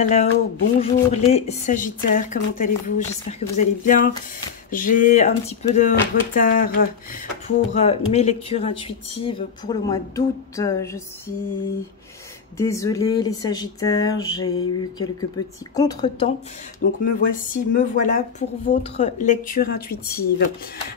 Hello, bonjour les Sagittaires, comment allez-vous? J'espère que vous allez bien. J'ai un petit peu de retard pour mes lectures intuitives pour le mois d'août. Je suis désolée les Sagittaires, j'ai eu quelques petits contretemps. Donc me voici, me voilà pour votre lecture intuitive.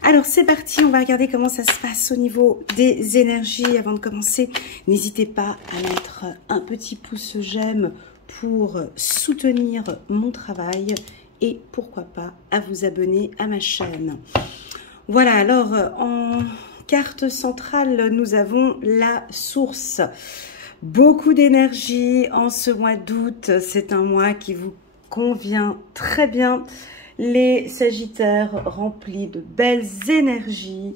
Alors c'est parti, on va regarder comment ça se passe au niveau des énergies. Avant de commencer, n'hésitez pas à mettre un petit pouce j'aime pour soutenir mon travail et pourquoi pas à vous abonner à ma chaîne. Voilà, alors en carte centrale, nous avons la source. Beaucoup d'énergie en ce mois d'août, c'est un mois qui vous convient très bien. Les Sagittaires remplis de belles énergies,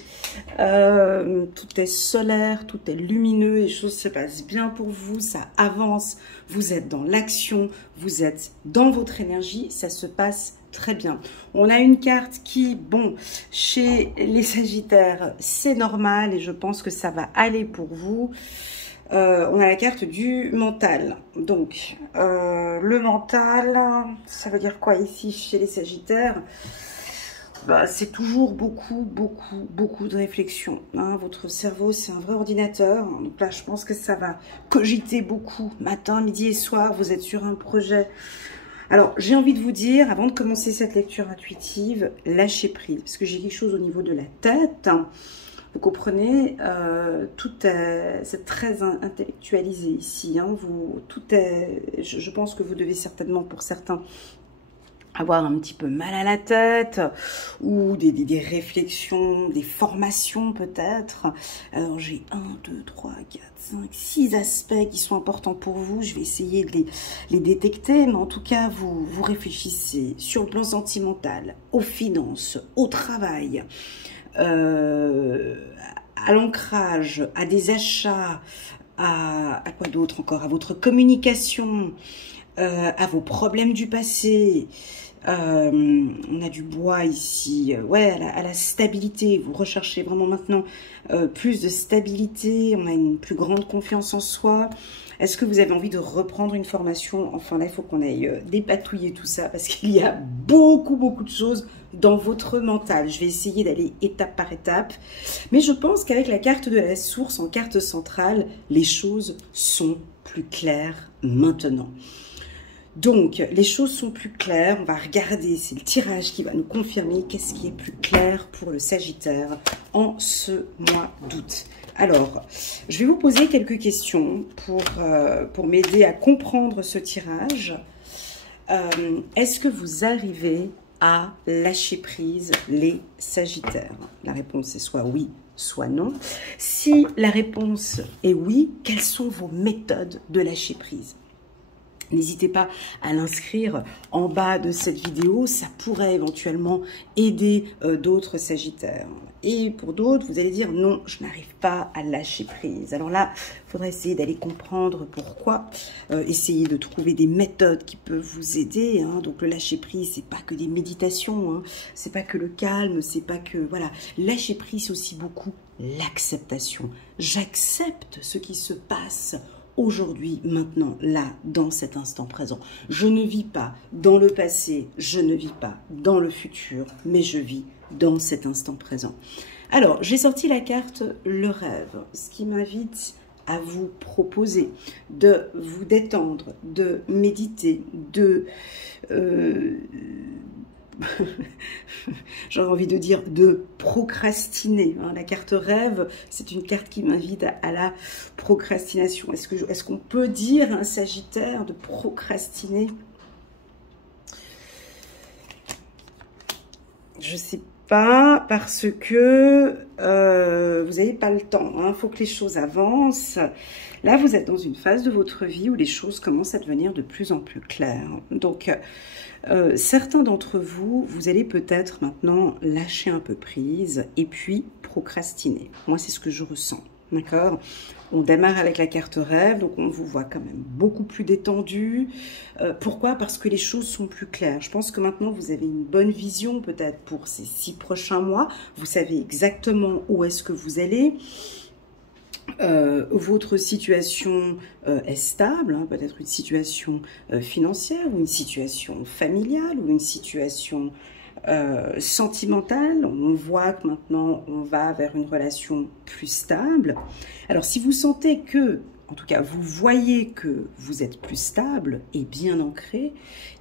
tout est solaire, tout est lumineux, les choses se passent bien pour vous, ça avance, vous êtes dans l'action, vous êtes dans votre énergie, ça se passe très bien. On a une carte qui, bon, chez les Sagittaires, c'est normal et je pense que ça va aller pour vous. On a la carte du mental. Donc, le mental, ça veut dire quoi ici chez les Sagittaires? Bah, c'est toujours beaucoup de réflexion. Hein. Votre cerveau, c'est un vrai ordinateur. Donc là, je pense que ça va cogiter beaucoup. Matin, midi et soir, vous êtes sur un projet. Alors, j'ai envie de vous dire, avant de commencer cette lecture intuitive, lâchez prise. Parce que j'ai quelque chose au niveau de la tête. Vous comprenez, c'est très intellectualisé ici. Hein, je pense que vous devez certainement, pour certains, avoir un petit peu mal à la tête ou des réflexions, des formations peut-être. Alors j'ai 1, 2, 3, 4, 5, 6 aspects qui sont importants pour vous. Je vais essayer de les détecter, mais en tout cas, vous réfléchissez sur le plan sentimental, aux finances, au travail, à l'ancrage, à des achats, à quoi d'autre encore, à votre communication, à vos problèmes du passé. On a du bois ici, ouais, à la stabilité. Vous recherchez vraiment maintenant plus de stabilité, on a une plus grande confiance en soi. Est-ce que vous avez envie de reprendre une formation? Enfin là, il faut qu'on aille dépatouiller tout ça parce qu'il y a beaucoup de choses dans votre mental. Je vais essayer d'aller étape par étape. Mais je pense qu'avec la carte de la source en carte centrale, les choses sont plus claires maintenant. Donc, les choses sont plus claires. On va regarder, c'est le tirage qui va nous confirmer qu'est-ce qui est plus clair pour le Sagittaire en ce mois d'août. Alors, je vais vous poser quelques questions pour m'aider à comprendre ce tirage. Est-ce que vous arrivez à lâcher prise, les Sagittaires? La réponse est soit oui, soit non. Si la réponse est oui, quelles sont vos méthodes de lâcher prise? N'hésitez pas à l'inscrire en bas de cette vidéo, ça pourrait éventuellement aider d'autres Sagittaires. Et pour d'autres, vous allez dire non, je n'arrive pas à lâcher prise. Alors là, il faudra essayer d'aller comprendre pourquoi, essayer de trouver des méthodes qui peuvent vous aider. Hein. Donc le lâcher prise, c'est pas que des méditations, hein. C'est pas que le calme, c'est pas que voilà. Lâcher prise, c'est aussi beaucoup l'acceptation. J'accepte ce qui se passe aujourd'hui, maintenant, là, dans cet instant présent. Je ne vis pas dans le passé, je ne vis pas dans le futur, mais je vis dans cet instant présent. Alors, j'ai sorti la carte le rêve, ce qui m'invite à vous proposer de vous détendre, de méditer, de... j'ai envie de dire de procrastiner. Hein. La carte rêve, c'est une carte qui m'invite à la procrastination. Est-ce qu'on peut dire à un Sagittaire de procrastiner? Je sais pas, parce que vous n'avez pas le temps. Il faut que les choses avancent. Là, vous êtes dans une phase de votre vie où les choses commencent à devenir de plus en plus claires. Donc, certains d'entre vous, vous allez peut-être maintenant lâcher un peu prise et puis procrastiner. Moi, c'est ce que je ressens. D'accord? On démarre avec la carte rêve, donc on vous voit quand même beaucoup plus détendu. Pourquoi? Parce que les choses sont plus claires. Je pense que maintenant, vous avez une bonne vision peut-être pour ces 6 prochains mois. Vous savez exactement où est-ce que vous allez. Votre situation est stable, hein, peut-être une situation financière ou une situation familiale ou une situation sentimentale. On voit que maintenant on va vers une relation plus stable. Alors si vous sentez que, en tout cas vous voyez que vous êtes plus stable et bien ancré,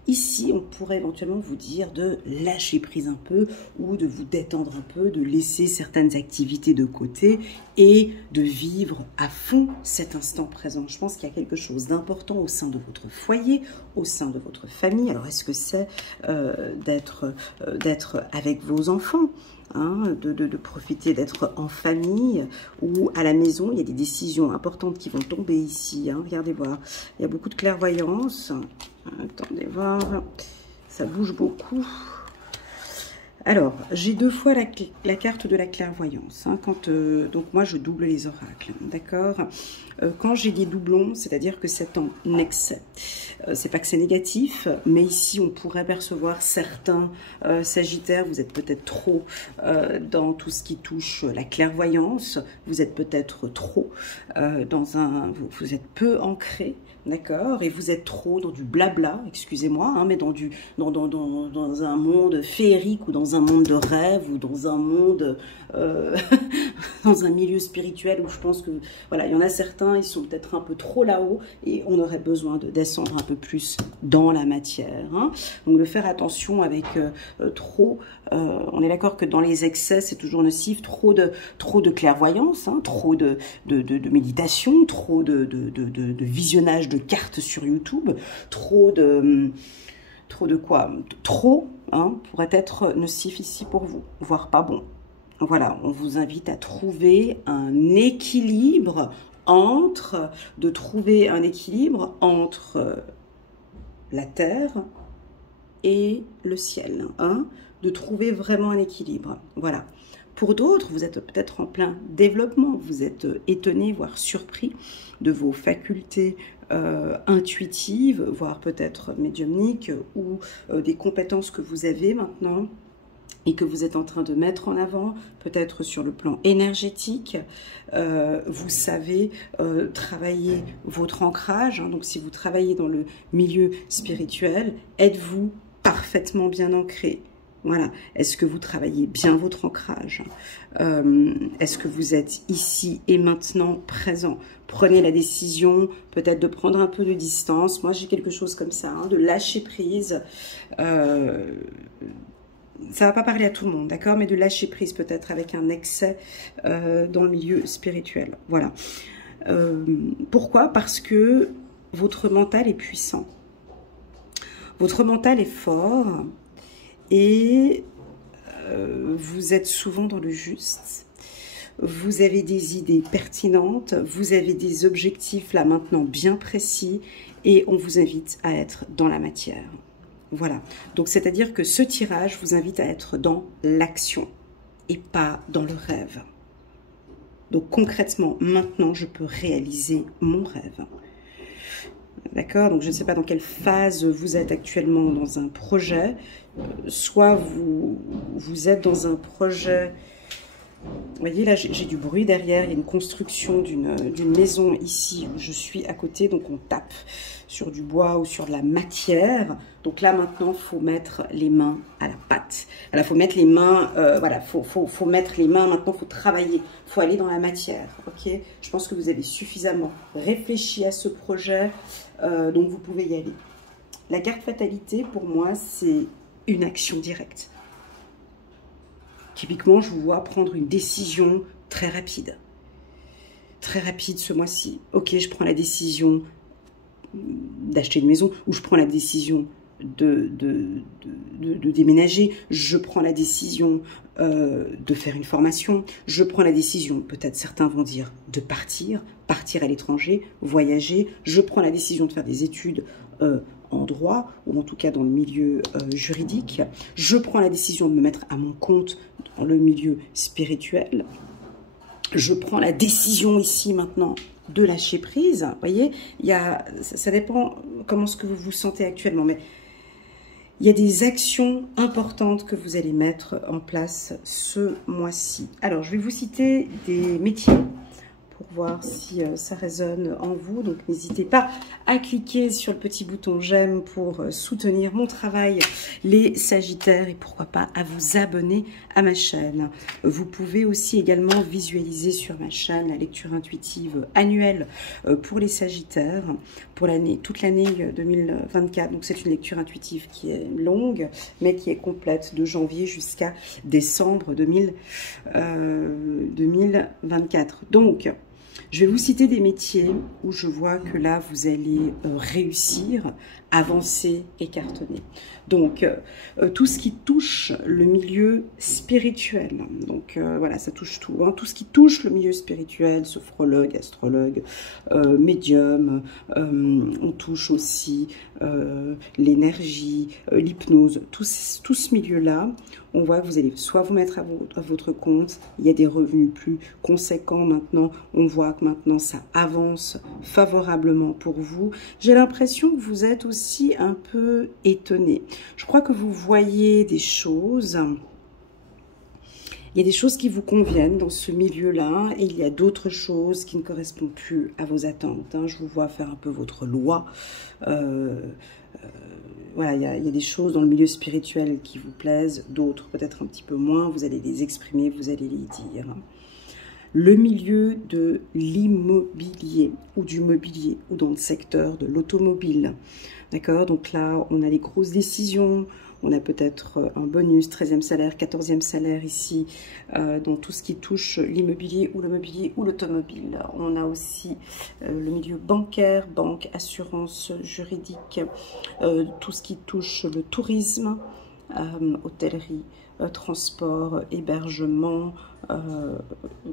ici on pourrait éventuellement vous dire de lâcher prise un peu ou de vous détendre un peu, de laisser certaines activités de côté et de vivre à fond cet instant présent. Je pense qu'il y a quelque chose d'important au sein de votre foyer, au sein de votre famille. Alors est-ce que c'est d'être avec vos enfants, hein, de profiter d'être en famille ou à la maison? Il y a des décisions importantes qui vont tomber ici, hein. Regardez voir, il y a beaucoup de clairvoyance. Attendez voir, ça bouge beaucoup. Alors, j'ai deux fois la carte de la clairvoyance, hein, donc moi je double les oracles, d'accord. Quand j'ai des doublons, c'est-à-dire que c'est en excès. C'est pas que c'est négatif, mais ici on pourrait percevoir certains sagittaires, vous êtes peut-être trop dans tout ce qui touche la clairvoyance, vous êtes peut-être trop vous êtes peu ancré. D'accord, et vous êtes trop dans du blabla, excusez-moi, hein, mais dans un monde féerique ou dans un monde de rêve ou dans un monde, dans un milieu spirituel où je pense que, voilà, il y en a certains, ils sont peut-être un peu trop là-haut et on aurait besoin de descendre un peu plus dans la matière, hein. Donc de faire attention avec trop, on est d'accord que dans les excès, c'est toujours nocif, trop de clairvoyance, hein, trop de méditation, trop de visionnage de cartes sur YouTube, trop de quoi, trop, hein, pourrait être nocif ici pour vous, voire pas bon. Voilà, on vous invite à trouver un équilibre entre la terre et le ciel, hein, de trouver vraiment un équilibre. Voilà. Pour d'autres, vous êtes peut-être en plein développement, vous êtes étonné, voire surpris de vos facultés intuitives, voire peut-être médiumniques, ou des compétences que vous avez maintenant et que vous êtes en train de mettre en avant, peut-être sur le plan énergétique. Vous savez travailler votre ancrage, hein, donc si vous travaillez dans le milieu spirituel, êtes-vous parfaitement bien ancré? Voilà. Est-ce que vous travaillez bien votre ancrage? Est-ce que vous êtes ici et maintenant présent? Prenez la décision peut-être de prendre un peu de distance. Moi, j'ai quelque chose comme ça, hein, de lâcher prise. Ça va pas parler à tout le monde, d'accord? Mais de lâcher prise peut-être avec un excès dans le milieu spirituel. Voilà. Pourquoi? Parce que votre mental est puissant. Votre mental est fort. Et vous êtes souvent dans le juste, vous avez des idées pertinentes, vous avez des objectifs là maintenant bien précis et on vous invite à être dans la matière. Voilà, donc c'est-à-dire que ce tirage vous invite à être dans l'action et pas dans le rêve. Donc concrètement, maintenant je peux réaliser mon rêve. D'accord, donc je ne sais pas dans quelle phase vous êtes actuellement dans un projet. Soit vous êtes dans un projet, vous voyez là j'ai du bruit derrière, il y a une construction d'une maison ici où je suis à côté, donc on tape sur du bois ou sur de la matière. Donc là maintenant il faut mettre les mains à la pâte. Voilà, faut mettre les mains, voilà, faut mettre les mains maintenant, faut travailler, faut aller dans la matière. Ok, je pense que vous avez suffisamment réfléchi à ce projet, donc vous pouvez y aller. La carte fatalité pour moi c'est une action directe. Typiquement, je vous vois prendre une décision très rapide. Très rapide ce mois-ci. Ok, je prends la décision d'acheter une maison ou je prends la décision de déménager. Je prends la décision de faire une formation. Je prends la décision, peut-être certains vont dire, de partir à l'étranger, voyager. Je prends la décision de faire des études en droit ou en tout cas dans le milieu juridique. Je prends la décision de me mettre à mon compte dans le milieu spirituel. Je prends la décision ici maintenant de lâcher prise. Vous voyez, ça dépend comment ce que vous vous sentez actuellement, mais il y a des actions importantes que vous allez mettre en place ce mois-ci. Alors, je vais vous citer des métiers pour voir si ça résonne en vous. Donc n'hésitez pas à cliquer sur le petit bouton j'aime pour soutenir mon travail, les Sagittaires, et pourquoi pas à vous abonner à ma chaîne. Vous pouvez aussi également visualiser sur ma chaîne la lecture intuitive annuelle pour les Sagittaires pour l'année, toute l'année 2024. Donc c'est une lecture intuitive qui est longue mais qui est complète de janvier jusqu'à décembre 2024. Donc je vais vous citer des métiers où je vois que là, vous allez réussir, avancer et cartonner. Donc, tout ce qui touche le milieu spirituel, donc voilà, ça touche tout. Hein. Tout ce qui touche le milieu spirituel, sophrologue, astrologue, médium, on touche aussi l'énergie, l'hypnose, tout ce milieu-là. On voit que vous allez soit vous mettre à votre compte, il y a des revenus plus conséquents maintenant, on voit que maintenant ça avance favorablement pour vous. J'ai l'impression que vous êtes aussi un peu étonné. Je crois que vous voyez des choses, il y a des choses qui vous conviennent dans ce milieu-là et il y a d'autres choses qui ne correspondent plus à vos attentes. Hein. Je vous vois faire un peu votre loi. Voilà, il y a des choses dans le milieu spirituel qui vous plaisent, d'autres peut-être un petit peu moins. Vous allez les exprimer, vous allez les dire. Le milieu de l'immobilier ou du mobilier ou dans le secteur de l'automobile. D'accord? Donc là, on a les grosses décisions. On a peut-être un bonus, 13e salaire, 14e salaire ici, dans tout ce qui touche l'immobilier ou le mobilier ou l'automobile. On a aussi le milieu bancaire, banque, assurance, juridique, tout ce qui touche le tourisme, hôtellerie, transport, hébergement,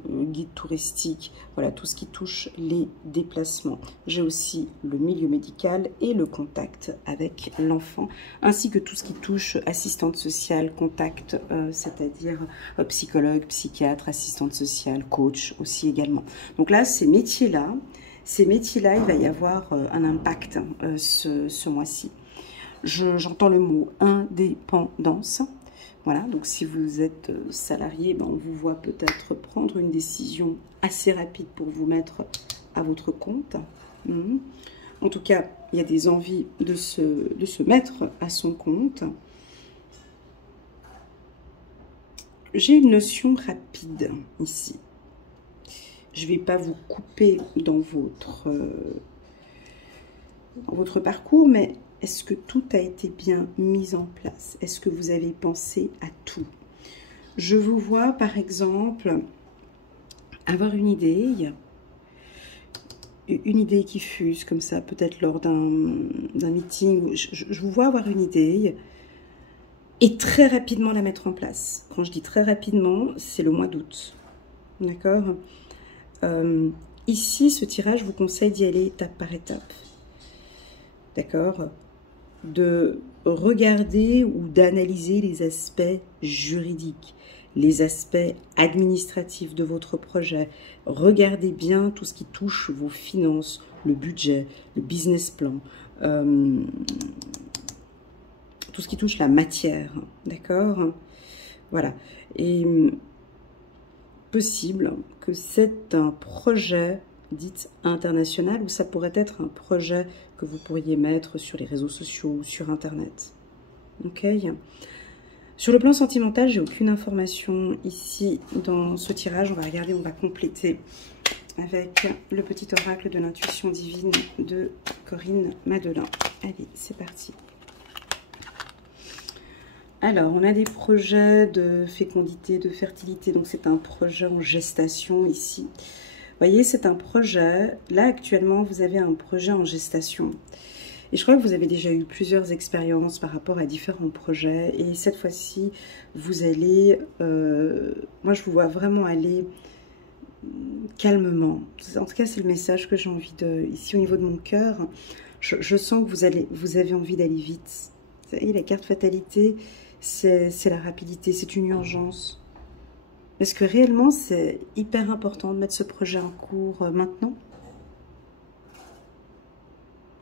guide touristique, voilà, tout ce qui touche les déplacements. J'ai aussi le milieu médical et le contact avec l'enfant, ainsi que tout ce qui touche assistante sociale, contact, c'est-à-dire psychologue, psychiatre, assistante sociale, coach aussi également. Donc là, ces métiers-là, il va y avoir un impact ce mois-ci. J'entends le mot indépendance. Voilà, donc si vous êtes salarié, ben on vous voit peut-être prendre une décision assez rapide pour vous mettre à votre compte. En tout cas, il y a des envies de se mettre à son compte. J'ai une notion rapide ici. Je ne vais pas vous couper dans votre parcours, mais est-ce que tout a été bien mis en place? Est-ce que vous avez pensé à tout? Je vous vois, par exemple, avoir une idée qui fuse comme ça, peut-être lors d'un meeting. Je vous vois avoir une idée et très rapidement la mettre en place. Quand je dis très rapidement, c'est le mois d'août. D'accord? Ici, ce tirage vous conseille d'y aller étape par étape. D'accord? De regarder ou d'analyser les aspects juridiques, les aspects administratifs de votre projet. Regardez bien tout ce qui touche vos finances, le budget, le business plan, tout ce qui touche la matière, d'accord? Voilà. Et possible que c'est un projet dit international ou ça pourrait être un projet que vous pourriez mettre sur les réseaux sociaux ou sur Internet. Ok. Sur le plan sentimental, j'ai aucune information ici dans ce tirage. On va regarder, on va compléter avec le petit oracle de l'intuition divine de Corinne Madelin. Allez, c'est parti. Alors, on a des projets de fécondité, de fertilité. Donc, c'est un projet en gestation ici. Vous voyez, c'est un projet. Là, actuellement, vous avez un projet en gestation. Et je crois que vous avez déjà eu plusieurs expériences par rapport à différents projets. Et cette fois-ci, vous allez... moi, je vous vois vraiment aller calmement. En tout cas, c'est le message que j'ai envie de... Ici, au niveau de mon cœur, je sens que vous avez envie d'aller vite. Vous voyez, la carte fatalité, c'est la rapidité, c'est une urgence. Est-ce que réellement, c'est hyper important de mettre ce projet en cours maintenant?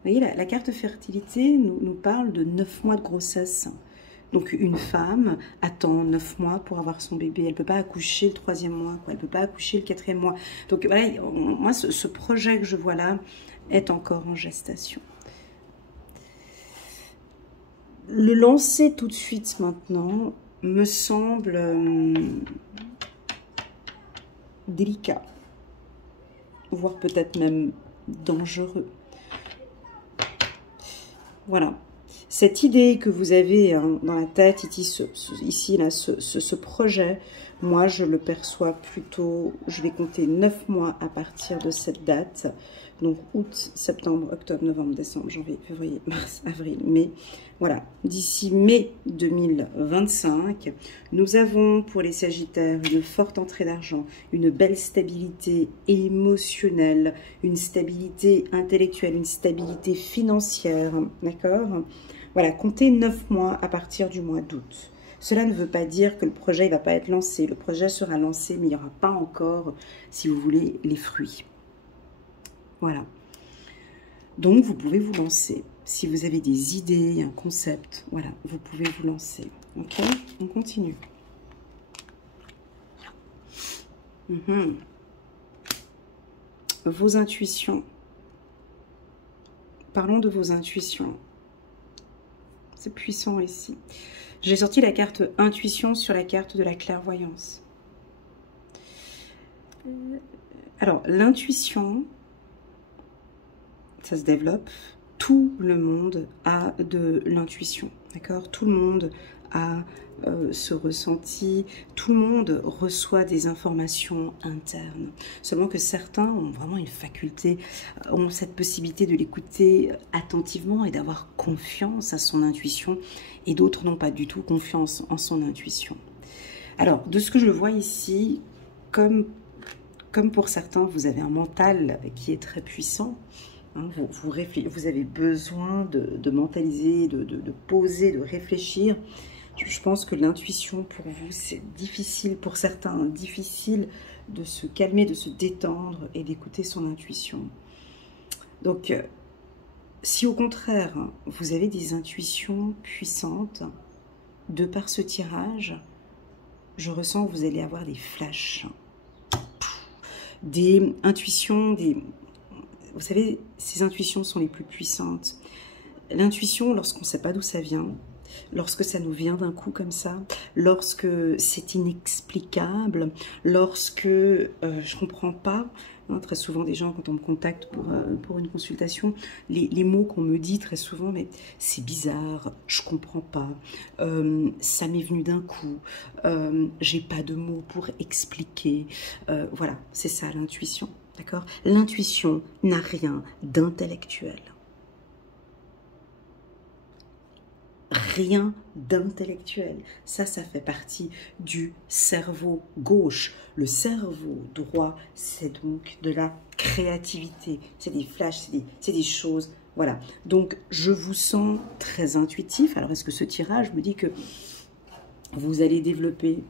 Vous voyez, la carte fertilité nous parle de 9 mois de grossesse. Donc une femme attend 9 mois pour avoir son bébé. Elle ne peut pas accoucher le 3e mois, quoi. Elle ne peut pas accoucher le 4e mois. Donc voilà, moi ce projet que je vois là est encore en gestation. Le lancer tout de suite maintenant me semble délicat, voire peut-être même dangereux. Voilà. Cette idée que vous avez dans la tête, ici là, ce projet, moi je le perçois plutôt, je vais compter 9 mois à partir de cette date. Donc août, septembre, octobre, novembre, décembre, janvier, février, mars, avril, mai. Voilà, d'ici mai 2025, nous avons pour les Sagittaires une forte entrée d'argent, une belle stabilité émotionnelle, une stabilité intellectuelle, une stabilité financière, d'accord? Voilà, comptez 9 mois à partir du mois d'août. Cela ne veut pas dire que le projet ne va pas être lancé. Le projet sera lancé, mais il n'y aura pas encore, si vous voulez, les fruits. Voilà. Donc, vous pouvez vous lancer. Si vous avez des idées, un concept, voilà, vous pouvez vous lancer. Ok? On continue. Vos intuitions. Parlons de vos intuitions. C'est puissant ici. J'ai sorti la carte intuition sur la carte de la clairvoyance. Alors, l'intuition, ça se développe. Tout le monde a de l'intuition, d'accord? Tout le monde a ce ressenti, tout le monde reçoit des informations internes. Seulement que certains ont vraiment une faculté, ont cette possibilité de l'écouter attentivement et d'avoir confiance à son intuition, et d'autres n'ont pas du tout confiance en son intuition. Alors, de ce que je vois ici, comme pour certains, vous avez un mental qui est très puissant. Hein, vous avez besoin de mentaliser, de poser, de réfléchir. Je pense que l'intuition, pour vous, c'est difficile, pour certains, difficile de se calmer, de se détendre et d'écouter son intuition. Donc, si au contraire, vous avez des intuitions puissantes, de par ce tirage, je ressens que vous allez avoir des flashs, des intuitions, vous savez, ces intuitions sont les plus puissantes. L'intuition, lorsqu'on ne sait pas d'où ça vient, lorsque ça nous vient d'un coup comme ça, lorsque c'est inexplicable, lorsque je ne comprends pas, hein, très souvent des gens quand on me contacte pour une consultation, les mots qu'on me dit très souvent, mais c'est bizarre, je ne comprends pas, ça m'est venu d'un coup, j'ai pas de mots pour expliquer, voilà, c'est ça l'intuition, d'accord? L'intuition n'a rien d'intellectuel. Rien d'intellectuel. Ça fait partie du cerveau gauche. Le cerveau droit, c'est donc de la créativité. C'est des flashs, c'est des choses. Voilà. Donc, je vous sens très intuitif. Alors, est-ce que ce tirage me dit que vous allez développer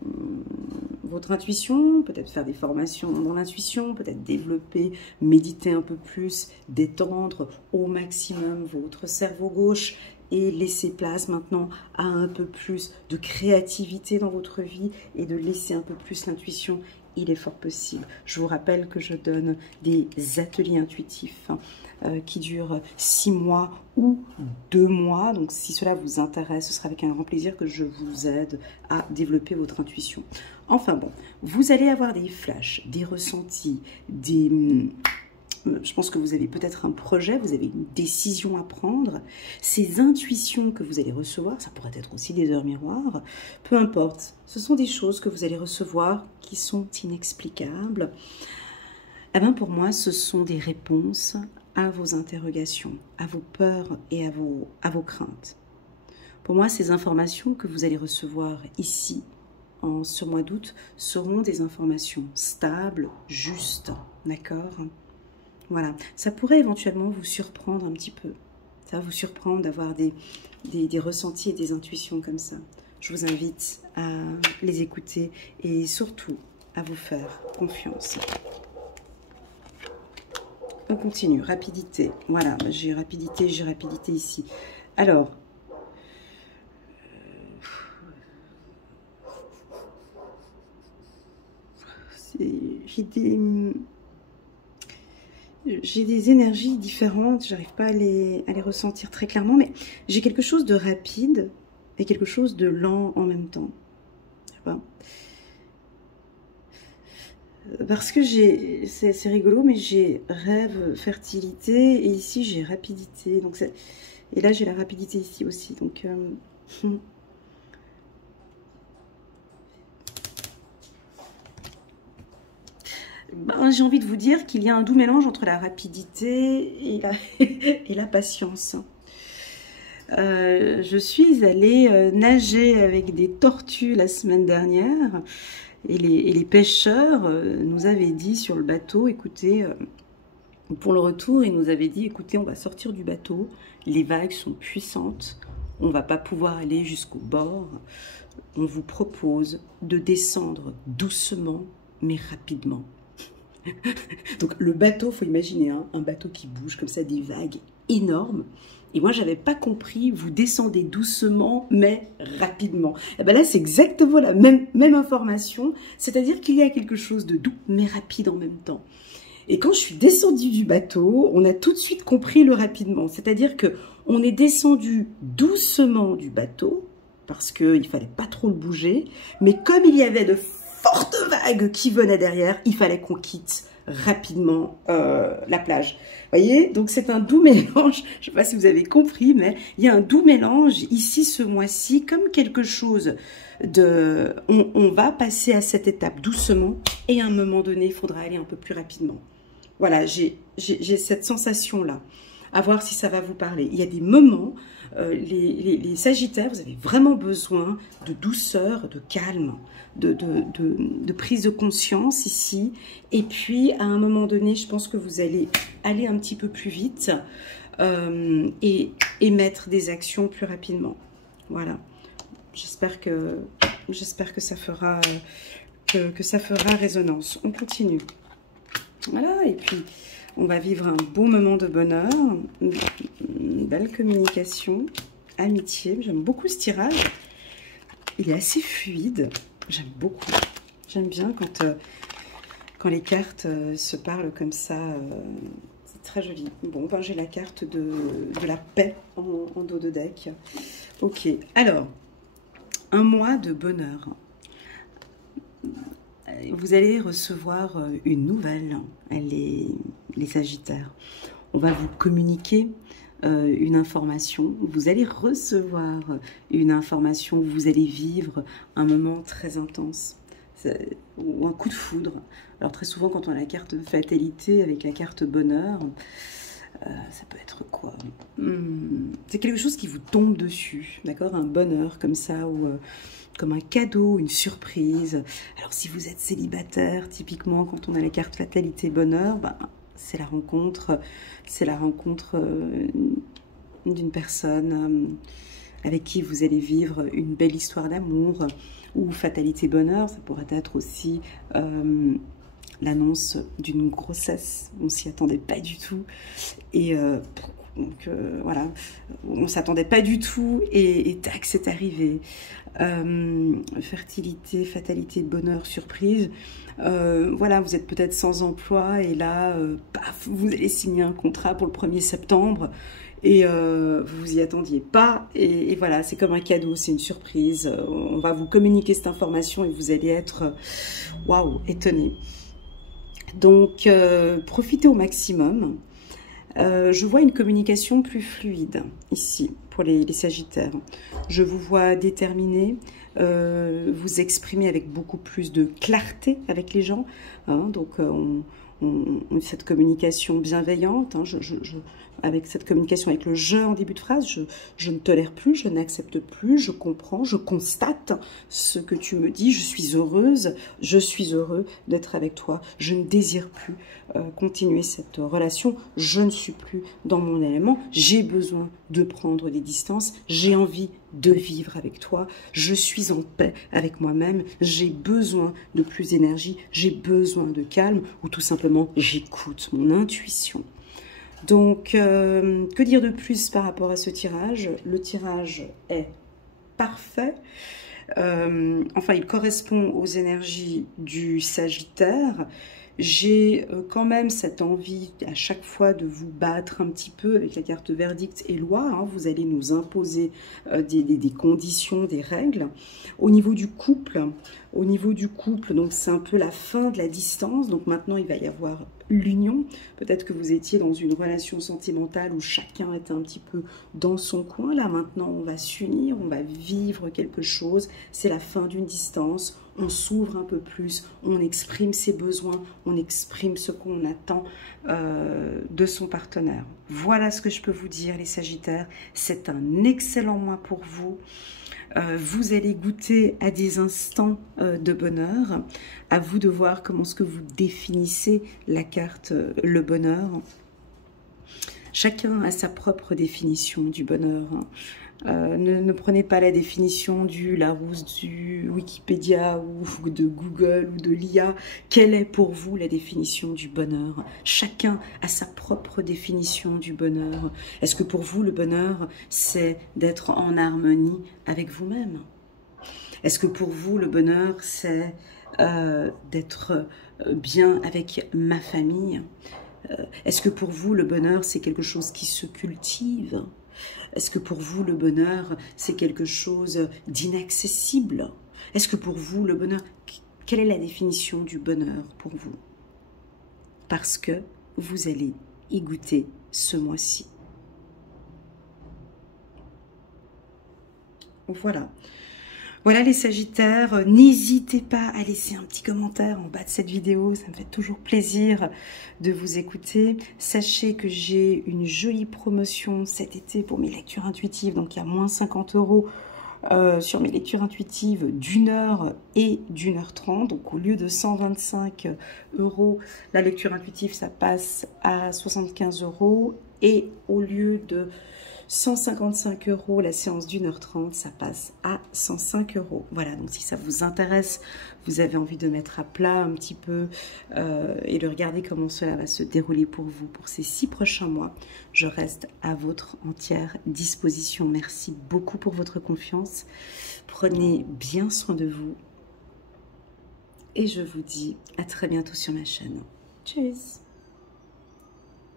votre intuition, peut-être faire des formations dans l'intuition, peut-être développer, méditer un peu plus, détendre au maximum votre cerveau gauche et laisser place maintenant à un peu plus de créativité dans votre vie et de laisser un peu plus l'intuition. Il est fort possible. Je vous rappelle que je donne des ateliers intuitifs qui durent 6 mois ou 2 mois. Donc si cela vous intéresse, ce sera avec un grand plaisir que je vous aide à développer votre intuition. Enfin bon, vous allez avoir des flashs, des ressentis, je pense que vous avez peut-être un projet, vous avez une décision à prendre. Ces intuitions que vous allez recevoir, ça pourrait être aussi des heures miroirs, peu importe. Ce sont des choses que vous allez recevoir qui sont inexplicables. Eh bien, pour moi, ce sont des réponses à vos interrogations, à vos peurs et à vos craintes. Pour moi, ces informations que vous allez recevoir ici, en ce mois d'août, seront des informations stables, justes, d'accord ? Voilà, ça pourrait éventuellement vous surprendre un petit peu. Ça va vous surprendre d'avoir des ressentis et des intuitions comme ça. Je vous invite à les écouter et surtout à vous faire confiance. On continue, rapidité. Voilà, j'ai rapidité ici. Alors, j'ai des énergies différentes, j'arrive pas à les ressentir très clairement, mais j'ai quelque chose de rapide et quelque chose de lent en même temps. Je sais pas. Parce que c'est rigolo, mais j'ai rêve, fertilité, et ici j'ai rapidité. Donc et là j'ai la rapidité ici aussi. Donc ben, j'ai envie de vous dire qu'il y a un doux mélange entre la rapidité et la patience. Je suis allée nager avec des tortues la semaine dernière. Et les pêcheurs nous avaient dit sur le bateau, écoutez, pour le retour, ils nous avaient dit, écoutez, on va sortir du bateau, les vagues sont puissantes, on ne va pas pouvoir aller jusqu'au bord, on vous propose de descendre doucement, mais rapidement. Donc le bateau, il faut imaginer, hein, un bateau qui bouge comme ça, des vagues énormes. Et moi, je n'avais pas compris, vous descendez doucement, mais rapidement. Et bien là, c'est exactement la même information, c'est-à-dire qu'il y a quelque chose de doux, mais rapide en même temps. Et quand je suis descendue du bateau, on a tout de suite compris le rapidement. C'est-à-dire qu'on est descendu doucement du bateau, parce qu'il ne fallait pas trop le bouger, mais comme il y avait de fortes vagues qui venaient derrière, il fallait qu'on quitte rapidement la plage. Vous voyez, donc c'est un doux mélange, je ne sais pas si vous avez compris, mais il y a un doux mélange ici ce mois-ci, comme quelque chose de... On va passer à cette étape doucement, et à un moment donné, il faudra aller un peu plus rapidement. Voilà, j'ai cette sensation-là, à voir si ça va vous parler. Il y a des moments, les Sagittaires, vous avez vraiment besoin de douceur, de calme, de prise de conscience ici. Et puis, à un moment donné, je pense que vous allez aller un petit peu plus vite et mettre des actions plus rapidement. Voilà. J'espère que ça fera que ça fera résonance. On continue. Voilà, et puis on va vivre un beau moment de bonheur, une belle communication, amitié. J'aime beaucoup ce tirage. Il est assez fluide. J'aime beaucoup. J'aime bien quand les cartes se parlent comme ça. C'est très joli. Bon, ben, j'ai la carte de la paix en dos de deck. Ok, alors, un mois de bonheur. Vous allez recevoir une nouvelle, les Sagittaires. On va vous communiquer une information. Vous allez recevoir une information. Vous allez vivre un moment très intense ou un coup de foudre. Alors très souvent, quand on a la carte fatalité avec la carte bonheur, ça peut être quoi? C'est quelque chose qui vous tombe dessus, d'accord? Un bonheur comme ça, ou comme un cadeau, une surprise. Alors si vous êtes célibataire, typiquement quand on a la carte fatalité bonheur, ben, c'est la rencontre d'une personne avec qui vous allez vivre une belle histoire d'amour, ou fatalité bonheur, ça pourrait être aussi l'annonce d'une grossesse. On s'y attendait pas du tout, et voilà, on s'attendait pas du tout, et tac, c'est arrivé. Fertilité, fatalité, bonheur, surprise. Voilà, vous êtes peut-être sans emploi, et là, paf, vous allez signer un contrat pour le 1er septembre, et vous vous y attendiez pas, et voilà, c'est comme un cadeau, c'est une surprise. On va vous communiquer cette information, et vous allez être, waouh, étonné. Donc, profitez au maximum. Je vois une communication plus fluide ici pour les Sagittaires. Je vous vois déterminé, vous exprimer avec beaucoup plus de clarté avec les gens, hein, donc cette communication bienveillante, hein, avec cette communication avec le « je » en début de phrase, je ne tolère plus, je n'accepte plus, je comprends, je constate ce que tu me dis, je suis heureuse, je suis heureux d'être avec toi, je ne désire plus continuer cette relation, je ne suis plus dans mon élément, j'ai besoin de prendre des distances, j'ai envie de vivre avec toi, je suis en paix avec moi-même, j'ai besoin de plus d'énergie, j'ai besoin de calme, ou tout simplement j'écoute mon intuition. Donc, que dire de plus par rapport à ce tirage? Le tirage est parfait. Enfin, il correspond aux énergies du Sagittaire. J'ai quand même cette envie à chaque fois de vous battre un petit peu avec la carte verdict et loi. Hein. Vous allez nous imposer des conditions, des règles. Au niveau du couple, donc c'est un peu la fin de la distance. Donc maintenant, il va y avoir l'union. Peut-être que vous étiez dans une relation sentimentale où chacun était un petit peu dans son coin. Là, maintenant, on va s'unir, on va vivre quelque chose. C'est la fin d'une distance. On s'ouvre un peu plus, on exprime ses besoins, on exprime ce qu'on attend de son partenaire. Voilà ce que je peux vous dire, les Sagittaires. C'est un excellent mois pour vous. Vous allez goûter à des instants de bonheur. À vous de voir comment est-ce que vous définissez la carte le bonheur. Chacun a sa propre définition du bonheur. Ne prenez pas la définition du Larousse, du Wikipédia ou de Google ou de l'IA. Quelle est pour vous la définition du bonheur? Chacun a sa propre définition du bonheur. Est-ce que pour vous, le bonheur, c'est d'être en harmonie avec vous-même? Est-ce que pour vous, le bonheur, c'est d'être bien avec ma famille? Est-ce que pour vous, le bonheur, c'est quelque chose qui se cultive? Est-ce que pour vous, le bonheur, c'est quelque chose d'inaccessible? Est-ce que pour vous, le bonheur... Quelle est la définition du bonheur pour vous? Parce que vous allez y goûter ce mois-ci. Voilà. Voilà les Sagittaires, n'hésitez pas à laisser un petit commentaire en bas de cette vidéo, ça me fait toujours plaisir de vous écouter. Sachez que j'ai une jolie promotion cet été pour mes lectures intuitives, donc il y a moins 50 € sur mes lectures intuitives d'1 heure et d'1h30. Donc au lieu de 125 €, la lecture intuitive ça passe à 75 € et au lieu de 155 € la séance d'1h30, ça passe à 105 €. Voilà, donc si ça vous intéresse, vous avez envie de mettre à plat un petit peu et de regarder comment cela va se dérouler pour vous pour ces 6 prochains mois, je reste à votre entière disposition. Merci beaucoup pour votre confiance. Prenez bien soin de vous et je vous dis à très bientôt sur ma chaîne. Tchuss!